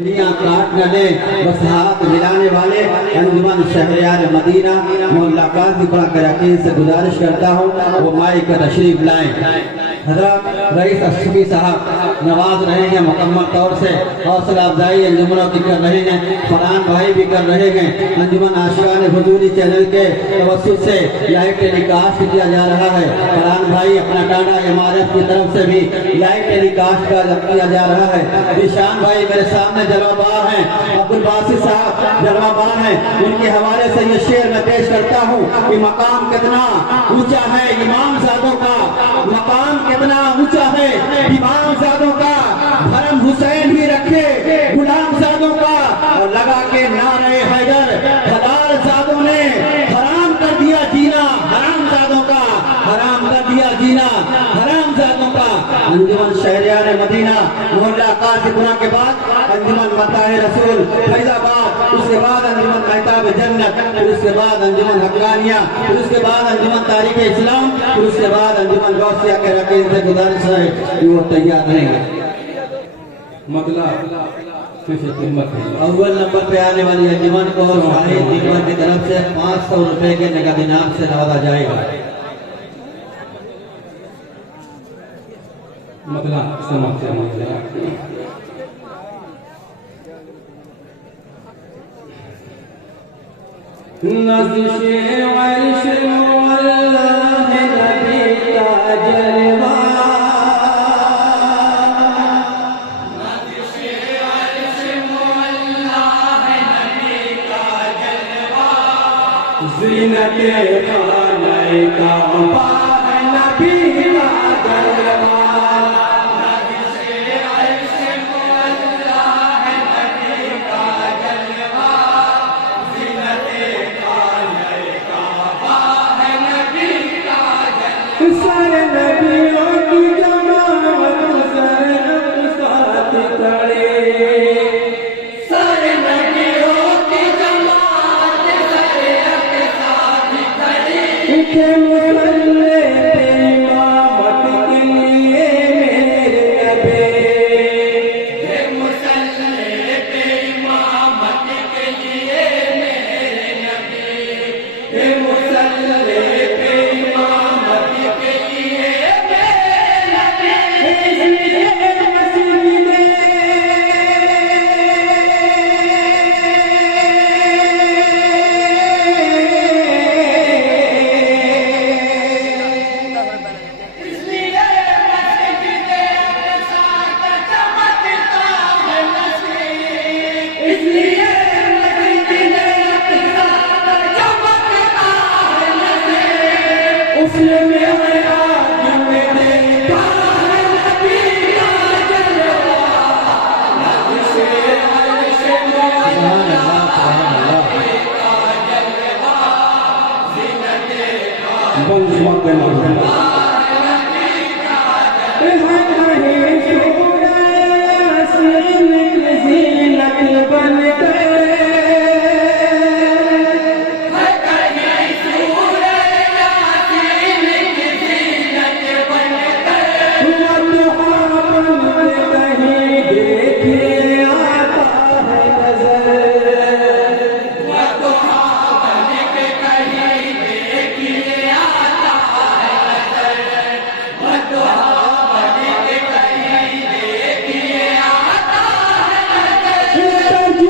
काट न दे बस हाथ मिलाने वाले अंजुमन शहरियार मदीना मोहल्ला काजीपुरा कराची से गुजारिश करता हूँ वो माई का तशरीफ लाएं। हज़रत रईस अशफी साहब नवाज रहे हैं मुकम्मल तौर से, हौसला अफजाई अंजुमनों की कर रहे हैं, फरहान भाई भी कर रहे हैं। अंजुमन आशिकान हुजूरी चैनल के तवस्सुत से लाइव टेलीकास्ट किया जा रहा है। फरहान भाई अपना टाटा इमारत की तरफ से भी लाइव टेलीकास्ट किया जा रहा है। निशान भाई मेरे सामने जलवाबार हैं, अब्दुल बासित साहब जलवाबार हैं, उनके हवाले से ये शेर मैं पेश करता हूँ कि मकाम कितना ऊंचा है इमाम ज़ादों का, मकाम कितना ऊंचा है इमाम ज़ादों का, धर्म हुसैन ही रखे गुलाम ज़ादों का, और लगा के नारे हैदर हलाल ज़ादों ने हराम कर दिया जीना हराम ज़ादों का, हराम कर दिया जीना हराम ज़ादों का। अंजुमन शहरियार मदीना मोहल्ला काजीपुरा के बाद अंजुमन मताए रसूल फैजाबाद, उसके बाद अंजुमन महताब जन्नत, फिर उसके बाद अंजुमन हक्कानिया, फिर उसके बाद अंजुमन तारीख इस्लाम, फिर उसके बाद अंजुमन गौसिया के रकीब से गुजारिश है कि वो तैयार रहेंगे। मतलब अव्वल नंबर पे आने वाली अंजुमन को शाहिद निगमन की तरफ से 500 रुपए के नगद इनाम से नवाजा जाएगा। मतलब समाप्त नज़िशे अर्श मुअल्ला है नबी का जलवा, नज़िशे अर्श मुअल्ला है नबी का जलवा, ज़ीनते खाने काबा है नबी का जलवा, नज़िशे अर्श मुअल्ला है नबी का जलवा, ज़ीनते सारे नबियों की जमात सारे साथ खड़े, सारे नबियों की जमात सारे साथ खड़े, इनके मुसल्ले पे इमामत के लिए मेरे नबी, ये मुसल्ले पे इमामत के लिए मेरे नबी, ये मुसल्ले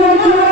you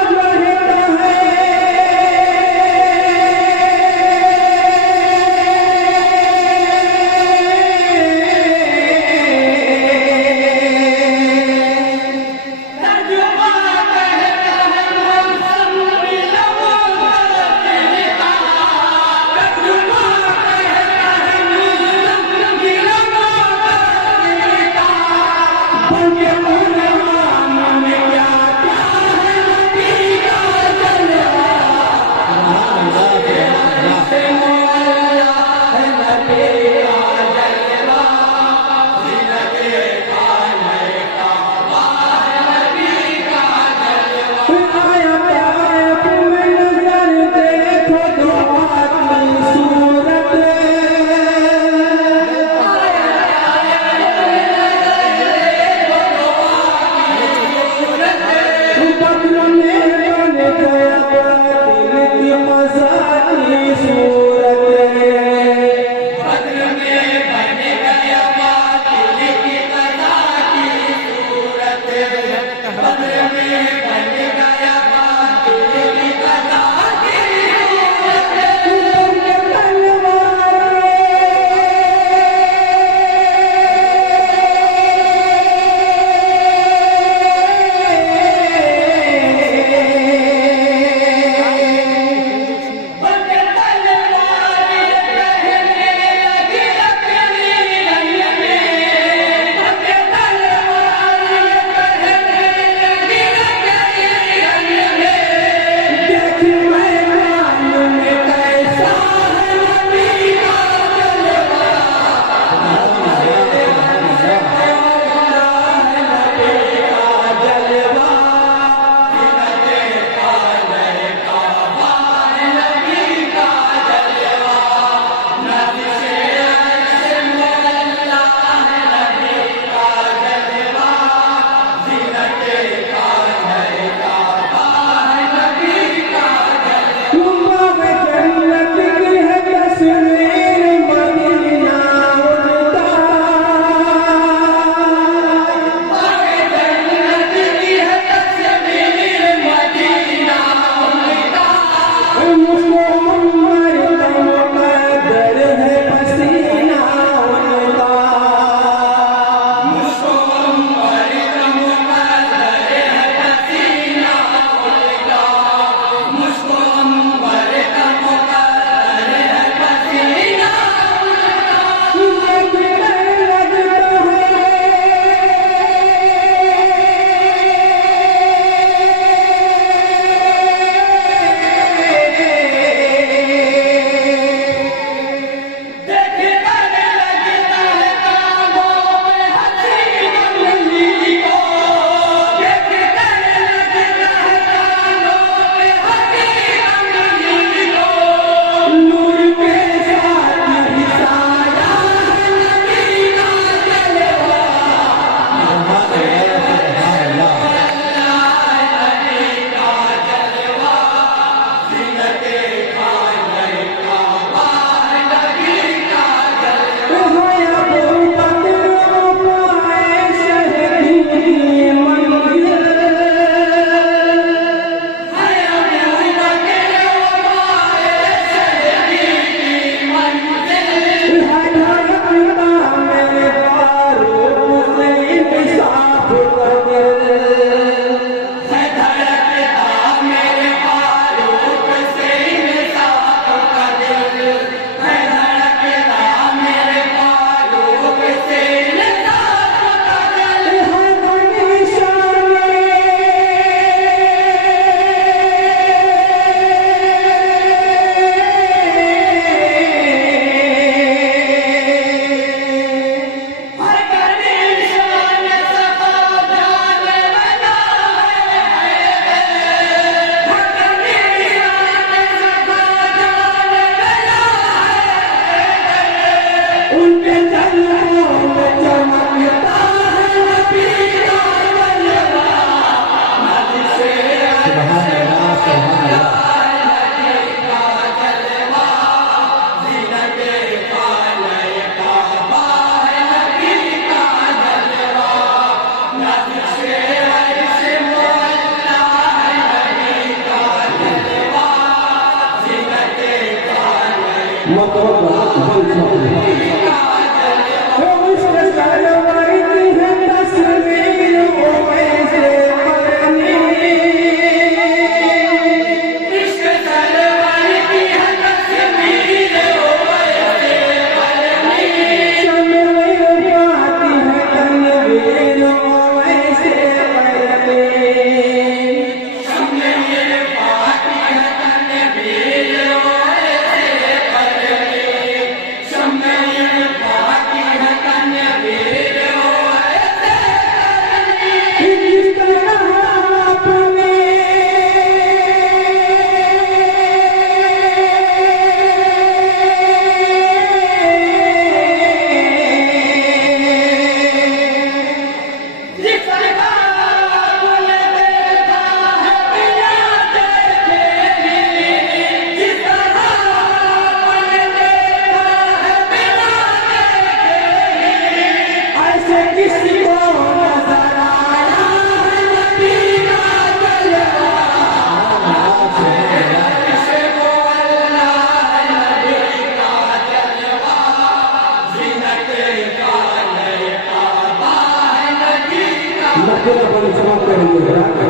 समाप्त करेंगे।